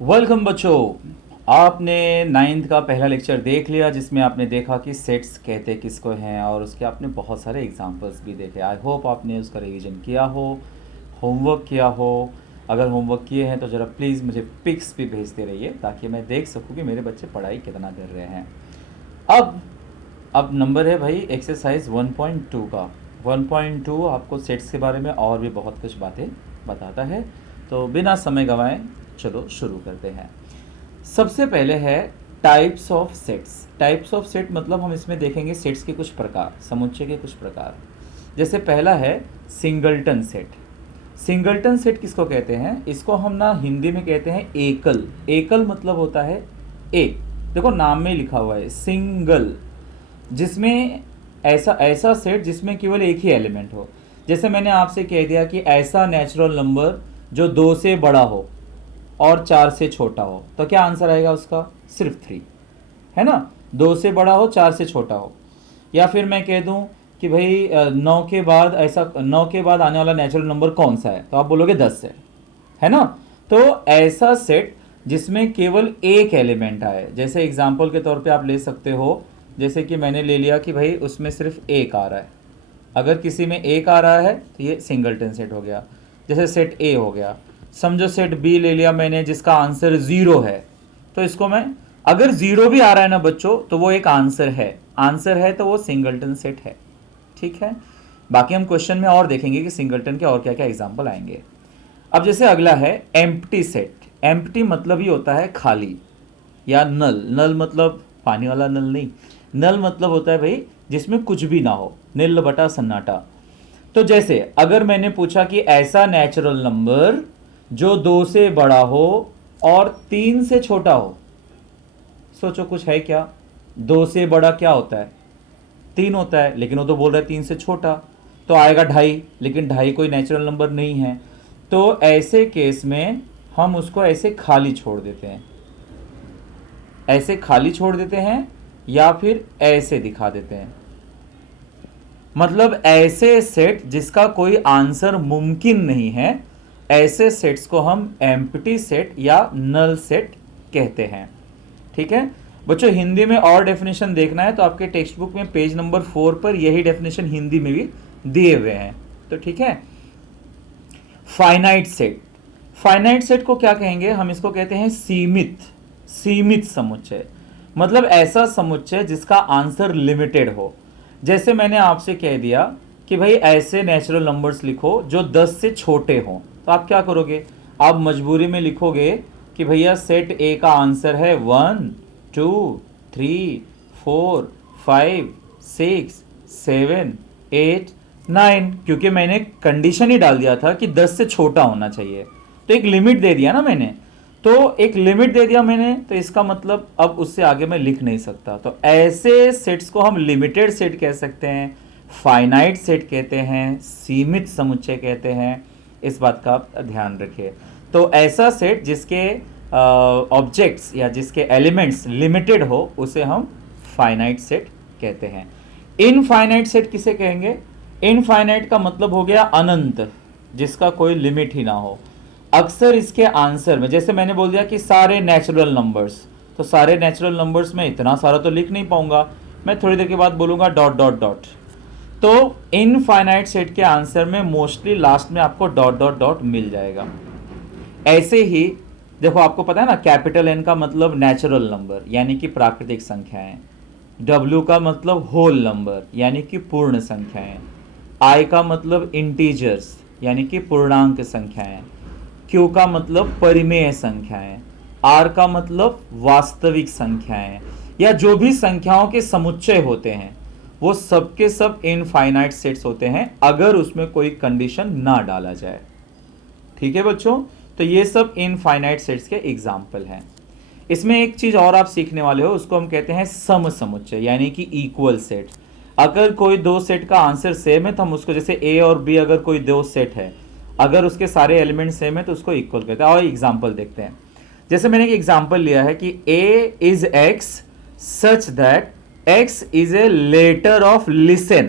Welcome बच्चों। आपने ninth का पहला लेक्चर देख लिया जिसमें आपने देखा कि सेट्स कहते किसको हैं और उसके आपने बहुत सारे एग्जांपल्स भी देखे। आई होप आपने उसका रिवीजन किया हो, होमवर्क किया हो। अगर होमवर्क किए हैं तो ज़रा प्लीज़ मुझे पिक्स भी भेजते रहिए ताकि मैं देख सकूं कि मेरे बच्चे पढ़ाई कितना कर रहे हैं। अब अब नंबर है भाई एक्सरसाइज 1.2 का। 1.2 आपको सेट्स के बारे में और भी बहुत कुछ बातें बताता है। तो बिना समय गंवाए चलो शुरू करते हैं। सबसे पहले है types of sets. Types of set मतलब हम इसमें देखेंगे सेट्स के कुछ प्रकार, समुच्चय के कुछ प्रकार। जैसे पहला है सिंगल्टन सेट। सिंगल्टन सेट किसको कहते हैं? इसको हम ना हिंदी में कहते हैं एकल। एकल मतलब होता है एक। देखो नाम में लिखा हुआ है सिंगल, जिसमें ऐसा ऐसा सेट जिसमें केवल एक ही एलिमेंट हो। जैसे मैंने आपसे कह दिया कि ऐसा नेचुरल नंबर जो 2 से बड़ा हो और 4 से छोटा हो, तो क्या आंसर आएगा उसका? सिर्फ 3, है ना। 2 से बड़ा हो, 4 से छोटा हो। या फिर मैं कह दूं कि भाई 9 के बाद ऐसा 9 के बाद आने वाला नेचुरल नंबर कौन सा है, तो आप बोलोगे 10 है ना। तो ऐसा सेट जिसमें केवल एक एलिमेंट आए, जैसे एग्जाम्पल के तौर पे आप ले सकते हो। जैसे कि मैंने ले लिया कि भाई उसमें सिर्फ एक आ रहा है। अगर किसी में एक आ रहा है तो ये सिंगलटन सेट हो गया। जैसे सेट ए हो गया। समझो सेट बी ले लिया मैंने जिसका आंसर 0 है, तो इसको मैं, अगर 0 भी आ रहा है ना बच्चों तो वो एक आंसर है। आंसर है तो वो सिंगलटन सेट है। ठीक है। बाकी हम क्वेश्चन में और देखेंगे कि सिंगलटन के और क्या क्या एग्जाम्पल आएंगे। अब जैसे अगला है एम्प्टी सेट। एम्प्टी मतलब ही होता है खाली या नल। नल मतलब पानी वाला नल नहीं। नल मतलब होता है भाई जिसमें कुछ भी ना हो, नील बटा सन्नाटा। तो जैसे अगर मैंने पूछा कि ऐसा नेचुरल नंबर जो 2 से बड़ा हो और 3 से छोटा हो, सोचो कुछ है क्या? 2 से बड़ा क्या होता है? 3 होता है, लेकिन वो तो बोल रहा है 3 से छोटा, तो आएगा 2.5, लेकिन 2.5 कोई नेचुरल नंबर नहीं है। तो ऐसे केस में हम उसको ऐसे खाली छोड़ देते हैं। ऐसे खाली छोड़ देते हैं या फिर ऐसे दिखा देते हैं। मतलब ऐसे सेट जिसका कोई आंसर मुमकिन नहीं है, ऐसे सेट्स को हम एम्प्टी सेट या नल सेट कहते हैं। ठीक है बच्चों, हिंदी में और डेफिनेशन देखना है तो आपके टेक्स्ट बुक में पेज नंबर 4 पर यही डेफिनेशन हिंदी में भी दिए हुए हैं। तो ठीक है। Finite set. फाइनाइट सेट को क्या कहेंगे? हम इसको कहते हैं सीमित। सीमित समुच्चय मतलब ऐसा समुच्चय जिसका आंसर लिमिटेड हो। जैसे मैंने आपसे कह दिया कि भाई ऐसे नेचुरल नंबर्स लिखो जो 10 से छोटे हों, तो आप क्या करोगे? आप मजबूरी में लिखोगे कि भैया सेट ए का आंसर है 1 2 3 4 5 6 7 8 9, क्योंकि मैंने कंडीशन ही डाल दिया था कि 10 से छोटा होना चाहिए, तो एक लिमिट दे दिया ना मैंने। तो एक लिमिट दे दिया मैंने, तो इसका मतलब अब उससे आगे मैं लिख नहीं सकता। तो ऐसे सेट्स को हम लिमिटेड सेट कह सकते हैं, फाइनाइट सेट कहते हैं, सीमित समुच्चय कहते हैं। इस बात का आप ध्यान रखिए। तो ऐसा सेट जिसके ऑब्जेक्ट्स या जिसके एलिमेंट्स लिमिटेड हो उसे हम फाइनाइट सेट कहते हैं। इनफाइनाइट सेट किसे कहेंगे? इनफाइनाइट का मतलब हो गया अनंत, जिसका कोई लिमिट ही ना हो। अक्सर इसके आंसर में, जैसे मैंने बोल दिया कि सारे नेचुरल नंबर्स, तो सारे नेचुरल नंबर्स में इतना सारा तो लिख नहीं पाऊंगा, मैं थोड़ी देर के बाद बोलूंगा डॉट डॉट डॉट। तो इनफाइनाइट सेट के आंसर में मोस्टली लास्ट में आपको डॉट डॉट डॉट मिल जाएगा। ऐसे ही देखो, आपको पता है ना कैपिटल एन का मतलब नेचुरल नंबर यानी कि प्राकृतिक संख्याएं, डब्ल्यू का मतलब होल नंबर यानी कि पूर्ण संख्याएं, आई का मतलब इंटीजर्स यानी कि पूर्णांक संख्याएं, क्यू का मतलब परिमेय संख्याएं, आर का मतलब वास्तविक संख्याएं, या जो भी संख्याओं के समुच्चय होते हैं वो सब के सब इनफाइनाइट सेट्स होते हैं अगर उसमें कोई कंडीशन ना डाला जाए। ठीक है बच्चों, तो ये सब इनफाइनाइट सेट्स के एग्जाम्पल हैं। इसमें एक चीज और आप सीखने वाले हो, उसको हम कहते हैं सम समुच्चय यानी कि इक्वल सेट। अगर कोई दो सेट का आंसर सेम है तो हम उसको, जैसे ए और बी अगर कोई दो सेट है, अगर उसके सारे एलिमेंट सेम है तो उसको इक्वल कहते हैं। और एग्जाम्पल देखते हैं। जैसे मैंने एक एग्जाम्पल लिया है कि A is X such that X is a letter of listen,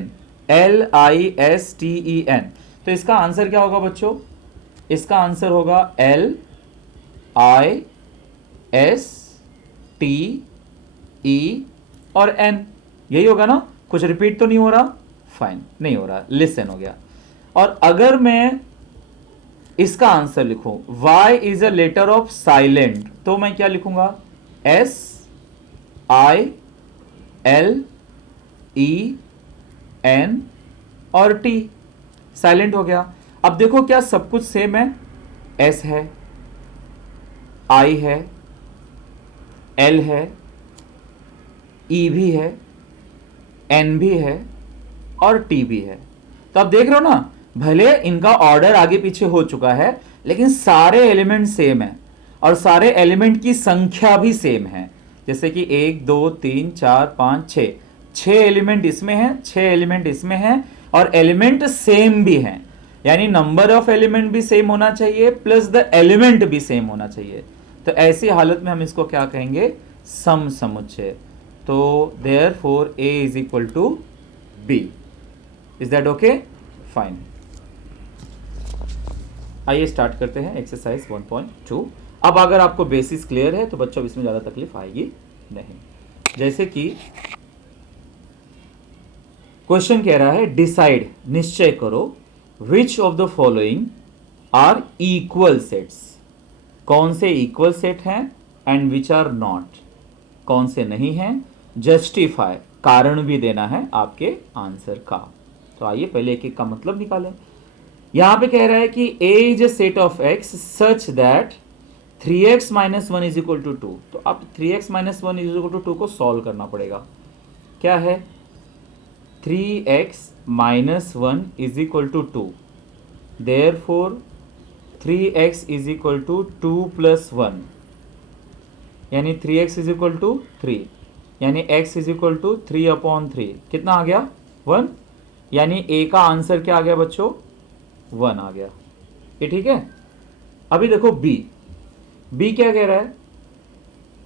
LISTEN। तो इसका आंसर क्या होगा बच्चों? इसका आंसर होगा LISTEN। एस टी ई और एन, यही होगा ना? कुछ रिपीट तो नहीं हो रहा? फाइन, नहीं हो रहा, लिसन हो गया। और अगर मैं इसका आंसर लिखूं, Y is a letter of silent, तो मैं क्या लिखूंगा? S I L E N और टी, साइलेंट हो गया। अब देखो क्या सब कुछ सेम है? एस है, आई है, एल है, ई भी है, एन भी है और टी भी है। तो आप देख रहे हो ना, भले इनका ऑर्डर आगे पीछे हो चुका है लेकिन सारे एलिमेंट सेम है और सारे एलिमेंट की संख्या भी सेम है। जैसे कि 1 2 3 4 5 6, 6 एलिमेंट इसमें हैं, 6 एलिमेंट इसमें हैं और एलिमेंट सेम भी हैं, यानी नंबर ऑफ एलिमेंट भी सेम होना चाहिए प्लस द एलिमेंट भी सेम होना चाहिए। तो ऐसी हालत में हम इसको क्या कहेंगे? सम समुच्चय। तो therefore A is equal to B। Is that okay? Fine. आइए स्टार्ट करते हैं एक्सरसाइज 1.2। अब अगर आपको बेसिस क्लियर है तो बच्चों इसमें ज़्यादा तकलीफ आएगी नहीं। जैसे कि क्वेश्चन कह रहा है डिसाइड, निश्चय करो, which of the following are equal sets, कौन से इक्वल सेट हैं, एंड विच आर नॉट, कौन से नहीं हैं। जस्टिफाई, कारण भी देना है आपके आंसर का। तो आइए पहले एक एक का मतलब निकालें। यहां पे कह रहा है कि A is a set of X such that 3x minus 1 is equal to 2। तो अब 3x minus 1 is equal to 2 को सॉल्व करना पड़ेगा। क्या है? 3x minus 1 is equal to 2, therefore 3x is equal to 2 plus 1, यानी 3x इज इक्वल टू 3, यानी x is equal to 3/3। कितना आ गया? 1। यानी A का आंसर क्या आ गया बच्चों? 1 आ गया। ये ठीक है। अभी देखो B क्या कह रहा है?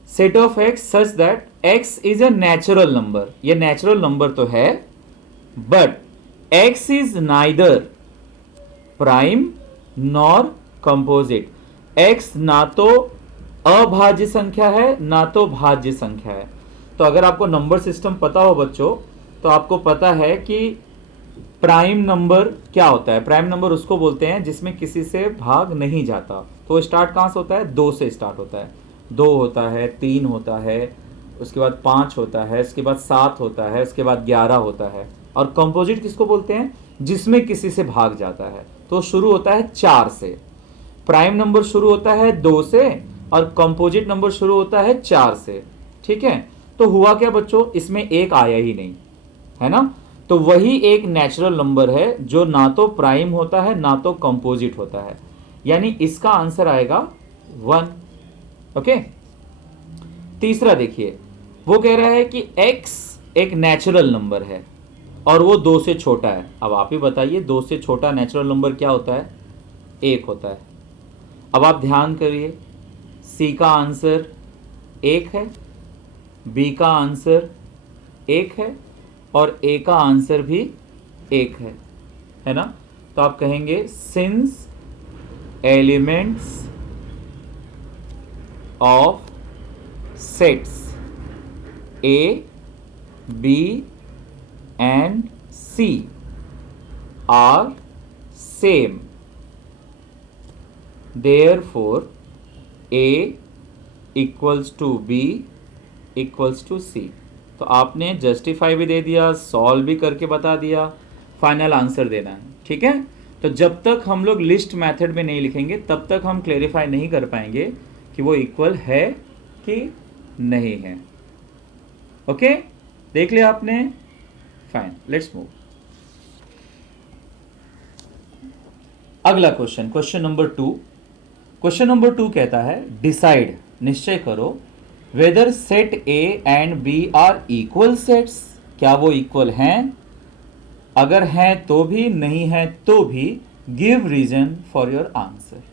Set of x such that x is a natural number. ये नेचुरल नंबर तो है but x is neither prime nor composite. x ना तो अभाज्य संख्या है ना तो भाज्य संख्या है। तो अगर आपको नंबर सिस्टम पता हो बच्चों तो आपको पता है कि प्राइम नंबर क्या होता है। प्राइम नंबर उसको बोलते हैं जिसमें किसी से भाग नहीं जाता। तो स्टार्ट कहां से होता है? 2 से स्टार्ट होता है। 2 होता है, 3 होता है, उसके बाद 5 होता है, उसके बाद 7 होता है, उसके बाद 11 होता है। और कंपोजिट किसको बोलते हैं? जिसमें किसी से भाग जाता है। तो शुरू होता है 4 से। प्राइम नंबर शुरू होता है 2 से और कंपोजिट नंबर शुरू होता है 4 से। ठीक है। तो हुआ क्या बच्चों? इसमें एक आया ही नहीं, है ना? तो वही एक नेचुरल नंबर है जो ना तो प्राइम होता है ना तो कंपोजिट होता है, यानी इसका आंसर आएगा 1। ओके। तीसरा देखिए, वो कह रहा है कि x एक नेचुरल नंबर है और वो 2 से छोटा है। अब आप ही बताइए 2 से छोटा नेचुरल नंबर क्या होता है? 1 होता है। अब आप ध्यान करिए, C का आंसर 1 है, B का आंसर 1 है और A का आंसर भी 1 है ना? तो आप कहेंगे since elements of sets A, B and C are same, therefore A equals to B equals to C। तो आपने जस्टिफाई भी दे दिया, सॉल्व भी करके बता दिया, फाइनल आंसर देना है। ठीक है। तो जब तक हम लोग लिस्ट मेथड में नहीं लिखेंगे तब तक हम क्लेरिफाई नहीं कर पाएंगे कि वो इक्वल है कि नहीं है। ओके, देख लिया आपने? Fine, let's move. अगला question, question number 2। Question number 2 कहता है डिसाइड, निश्चय करो, whether set A and B are equal sets, क्या वो इक्वल हैं? अगर हैं तो भी, नहीं है तो भी, give reason for your answer.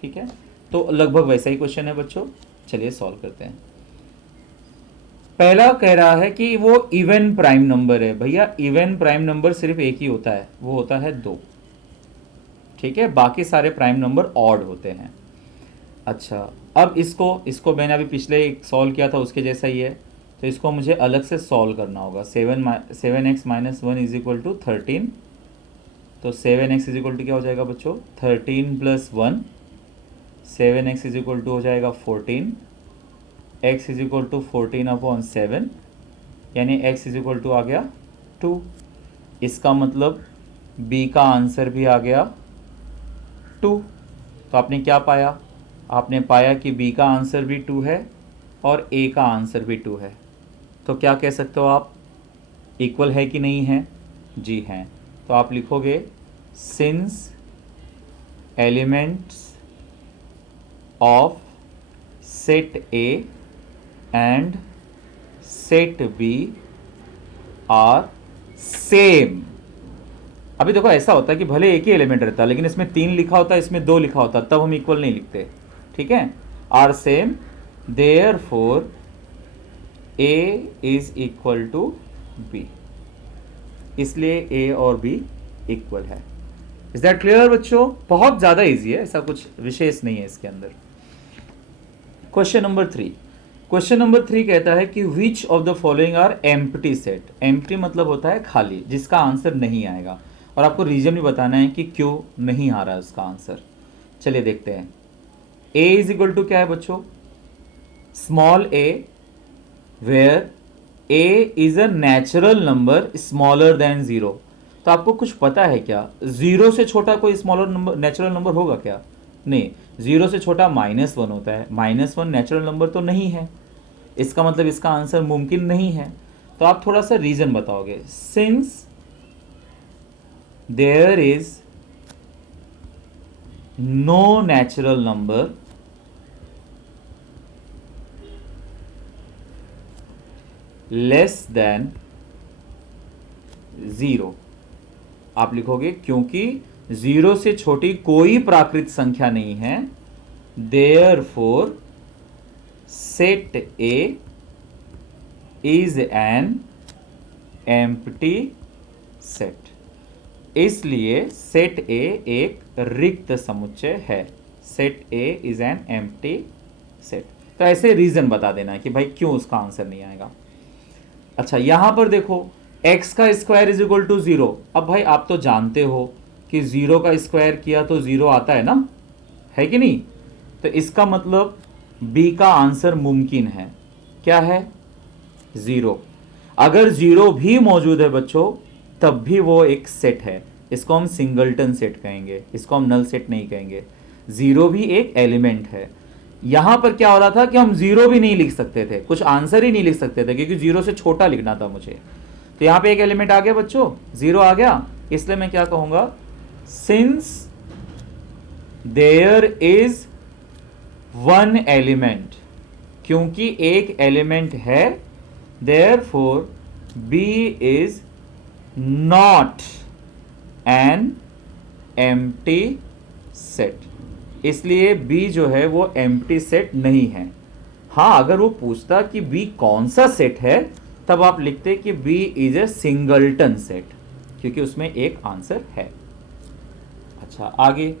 ठीक है। तो लगभग वैसा ही क्वेश्चन है बच्चों, चलिए सॉल्व करते हैं। पहला कह रहा है कि वो इवन प्राइम नंबर है। भैया इवन प्राइम नंबर सिर्फ एक ही होता है, वो होता है 2। ठीक है, बाकी सारे प्राइम नंबर ऑड होते हैं। अच्छा, अब इसको इसको मैंने अभी पिछले एक सॉल्व किया था उसके जैसा ही है, तो इसको मुझे अलग से सॉल्व करना होगा। 7x-1 = 13, तो 7x क्या हो जाएगा बच्चों, 13+1, 7x हो जाएगा 14, x=14/7, यानी x आ गया 2। इसका मतलब b का आंसर भी आ गया 2। तो आपने क्या पाया, आपने पाया कि b का आंसर भी 2 है और a का आंसर भी 2 है। तो क्या कह सकते हो आप, इक्वल है कि नहीं है, जी हैं। तो आप लिखोगे since elements of set A and set B are same. अभी देखो ऐसा होता है कि भले एक ही एलिमेंट रहता है लेकिन इसमें 3 लिखा होता है, इसमें 2 लिखा होता है, तब हम इक्वल नहीं लिखते, ठीक है। Are same, therefore A is equal to B, इसलिए A और B इक्वल है। इज दैट क्लियर बच्चों? बहुत ज़्यादा इजी है, ऐसा कुछ विशेष नहीं है इसके अंदर। क्वेश्चन नंबर 3, क्वेश्चन नंबर 3 कहता है कि which of the following are empty set. Empty मतलब होता है खाली, जिसका आंसर नहीं आएगा, और आपको रीजन भी बताना है कि क्यों नहीं आ रहा है उसका आंसर। चलिए देखते हैं। A इज इक्वल टू क्या है बच्चों, small a, where a is a natural number smaller than 0। तो आपको कुछ पता है क्या, 0 से छोटा कोई स्मॉलर नंबर नेचुरल नंबर होगा क्या? नहीं, 0 से छोटा -1 होता है, -1 नेचुरल नंबर तो नहीं है, इसका मतलब इसका आंसर मुमकिन नहीं है। तो आप थोड़ा सा रीजन बताओगे। Since there is no natural number less than 0, आप लिखोगे क्योंकि 0 से छोटी कोई प्राकृत संख्या नहीं है, therefore set A is an empty set, इसलिए सेट A एक रिक्त समुच्चय है। Set A is an empty set. तो ऐसे रीजन बता देना है कि भाई क्यों उसका आंसर नहीं आएगा। अच्छा, यहां पर देखो x का स्क्वायर इज इक्वल टू 0। अब भाई आप तो जानते हो कि 0 का स्क्वायर किया तो 0 आता है ना, है कि नहीं? तो इसका मतलब b का आंसर मुमकिन है, क्या है, 0। अगर 0 भी मौजूद है बच्चों तब भी वो एक सेट है, इसको हम सिंगलटन सेट कहेंगे, इसको हम नल सेट नहीं कहेंगे। 0 भी एक एलिमेंट है। यहां पर क्या हो रहा था कि हम 0 भी नहीं लिख सकते थे, कुछ आंसर ही नहीं लिख सकते थे क्योंकि 0 से छोटा लिखना था मुझे। तो यहां पे एक एलिमेंट आ गया बच्चों, 0 आ गया, इसलिए मैं क्या कहूंगा, since there is one element, क्योंकि एक एलिमेंट है, therefore B is not an empty set, इसलिए B जो है वो एम्प्टी सेट नहीं है। हाँ, अगर वो पूछता कि B कौन सा सेट है तब आप लिखते कि B is a singleton set, क्योंकि उसमें एक आंसर है। अच्छा, आगे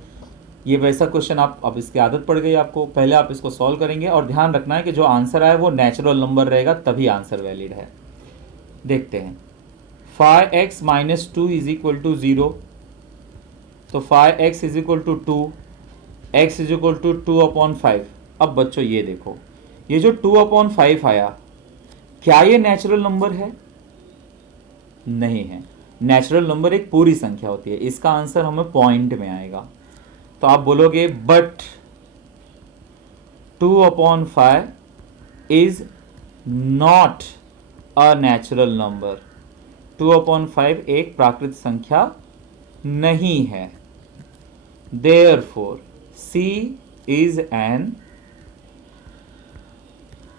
ये वैसा क्वेश्चन आप, अब इसकी आदत पड़ गई आपको, पहले आप इसको सॉल्व करेंगे और ध्यान रखना है कि जो आंसर आए वो नेचुरल नंबर रहेगा तभी आंसर वैलिड है। देखते हैं, 5x - 2 इज इक्वल टू 0, तो 5x is equal to 2, x is equal to 2/5। अब बच्चों ये देखो, ये जो 2/5 आया, क्या ये नेचुरल नंबर है? नहीं है। नेचुरल नंबर एक पूरी संख्या होती है, इसका आंसर हमें पॉइंट में आएगा। तो आप बोलोगे but 2/5 is not a natural number, 2/5 एक प्राकृत संख्या नहीं है, therefore C is an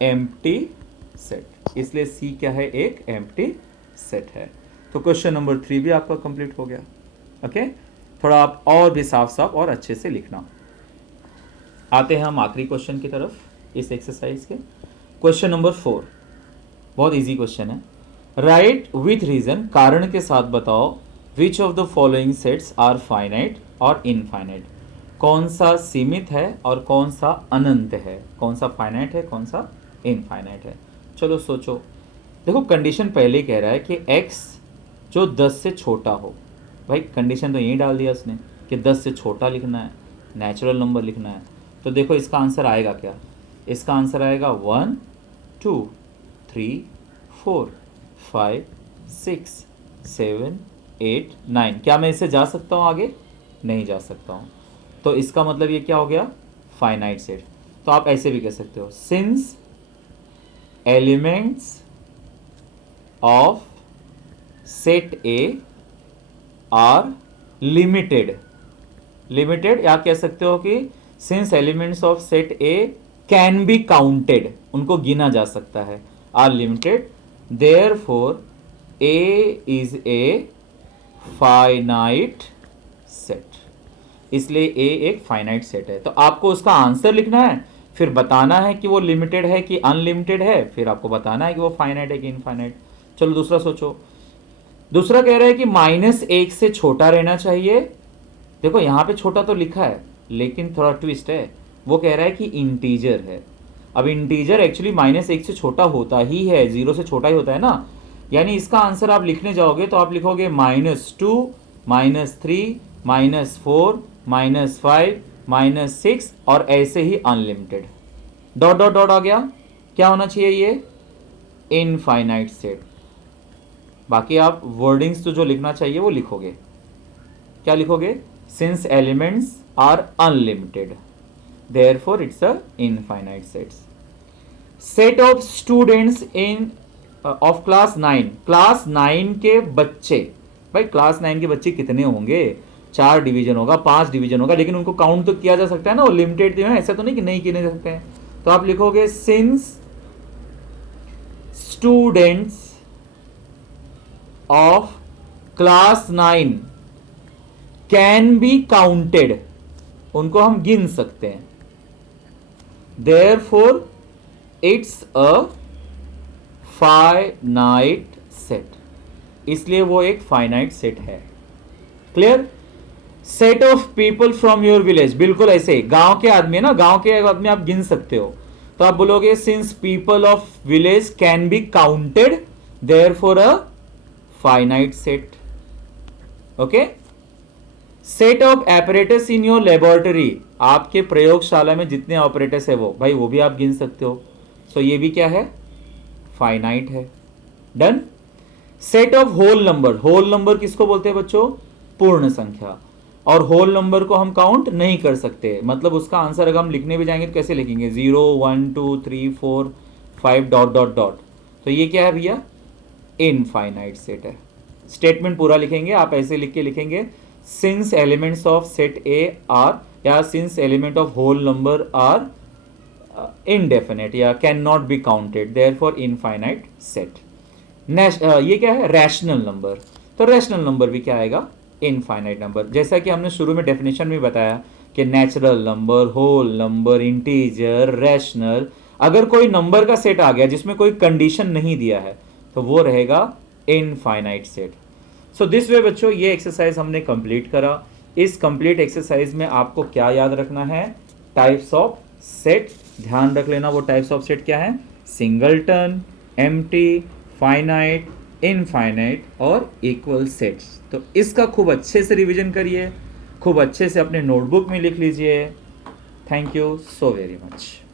empty set, इसलिए C क्या है, एक एम्प्टी सेट है। तो क्वेश्चन नंबर 3 भी आपका कंप्लीट हो गया। ओके, थोड़ा आप और भी साफ साफ और अच्छे से लिखना। आते हैं हम आखिरी क्वेश्चन की तरफ इस एक्सरसाइज के। क्वेश्चन नंबर 4 बहुत इजी क्वेश्चन है। राइट विथ रीजन, कारण के साथ बताओ, which of the following sets are finite और इनफाइनाइट। कौन सा सीमित है और कौन सा अनंत है, कौन सा फाइनाइट है, कौन सा इनफाइनाइट है। चलो सोचो। देखो कंडीशन पहले ही कह रहा है कि x जो 10 से छोटा हो। भाई कंडीशन तो यही डाल दिया उसने कि 10 से छोटा लिखना है, नेचुरल नंबर लिखना है। तो देखो इसका आंसर आएगा क्या, इसका आंसर आएगा 1 2 3 4 5 6 7 8 9। क्या मैं इससे जा सकता हूँ आगे? नहीं जा सकता हूँ। तो इसका मतलब ये क्या हो गया, फाइनाइट सेट। तो आप ऐसे भी कह सकते हो, since elements of set A are limited, limited, या कह सकते हो कि since elements of set A can be counted, उनको गिना जा सकता है, are limited, therefore A is a finite set. इसलिए ए एक फाइनाइट सेट है। तो आपको उसका आंसर लिखना है, फिर बताना है कि वो लिमिटेड है कि अनलिमिटेड है, फिर आपको बताना है कि वो फाइनाइट है कि इनफाइनाइट। चलो दूसरा सोचो। दूसरा कह रहा है कि -1 से छोटा रहना चाहिए। देखो यहाँ पे छोटा तो लिखा है, लेकिन थोड़ा ट्विस्ट है। वो कह रहा है कि इंटीजर है। अब इंटीजर एक्चुअली -1 से छोटा होता ही है, 0 से छोटा ही होता है ना। यानी इसका आंसर आप लिखने जाओगे तो आप लिखोगे -2 -3 -4 -5 -6 और ऐसे ही अनलिमिटेड, डॉट डॉट डॉट आ गया। क्या होना चाहिए ये? Infinite set. बाकी आप वर्डिंग्स तो जो लिखना चाहिए वो लिखोगे। क्या लिखोगे? Since elements are unlimited therefore it's a infinite sets. Set of students in of class 9, class 9 के बच्चे। भाई क्लास 9 के बच्चे कितने होंगे? 4 डिवीजन होगा, 5 डिवीजन होगा, लेकिन उनको काउंट तो किया जा सकता है ना, वो लिमिटेड जो है, ऐसा तो नहीं कि नहीं किए जा सकते हैं। तो आप लिखोगे since students of class 9 can be counted, उनको हम गिन सकते हैं, therefore it's a finite set, इसलिए वो एक फाइनाइट सेट है। Clear? Set of people from your village, बिल्कुल ऐसे ही, गांव के आदमी है ना, गांव के आदमी आप गिन सकते हो। तो आप बोलोगे since people of village can be counted therefore a finite set. Okay. Set of apparatus in your laboratory, आपके प्रयोगशाला में जितने ऑपरेटस है वो, भाई वो भी आप गिन सकते हो। सो ये भी क्या है? फाइनाइट है। Done. Set of whole number, whole number किसको बोलते हैं बच्चों? पूर्ण संख्या। और होल नंबर को हम काउंट नहीं कर सकते, मतलब उसका आंसर अगर हम लिखने भी जाएंगे तो कैसे लिखेंगे? 0 1 2 3 4 5 डॉट डॉट डॉट। तो ये क्या है भैया? इनफाइनाइट सेट है। स्टेटमेंट पूरा लिखेंगे आप, ऐसे लिख के लिखेंगे, since elements of set A are, या since element of whole number are indefinite या can not be counted therefore infinite set. ये क्या है? Rational number. तो रैशनल नंबर भी क्या आएगा? Infinite number. जैसा कि हमने शुरू में डेफिनेशन में बताया कि natural number, whole number, integer, rational, अगर कोई नंबर का सेट आ गया जिसमें कोई कंडीशन नहीं दिया है तो वो रहेगा infinite set. So this way बच्चों ये एक्सरसाइज हमने कंप्लीट करा। इस कंप्लीट एक्सरसाइज में आपको क्या याद रखना है? Types of set. ध्यान रख लेना वो टाइप्स ऑफ सेट क्या है? सिंगलटन, एम्प्टी, फाइनाइट, इनफाइनाइट और इक्वल सेट्स। तो इसका खूब अच्छे से रिवीजन करिए, खूब अच्छे से अपने नोटबुक में लिख लीजिए। Thank you so very much.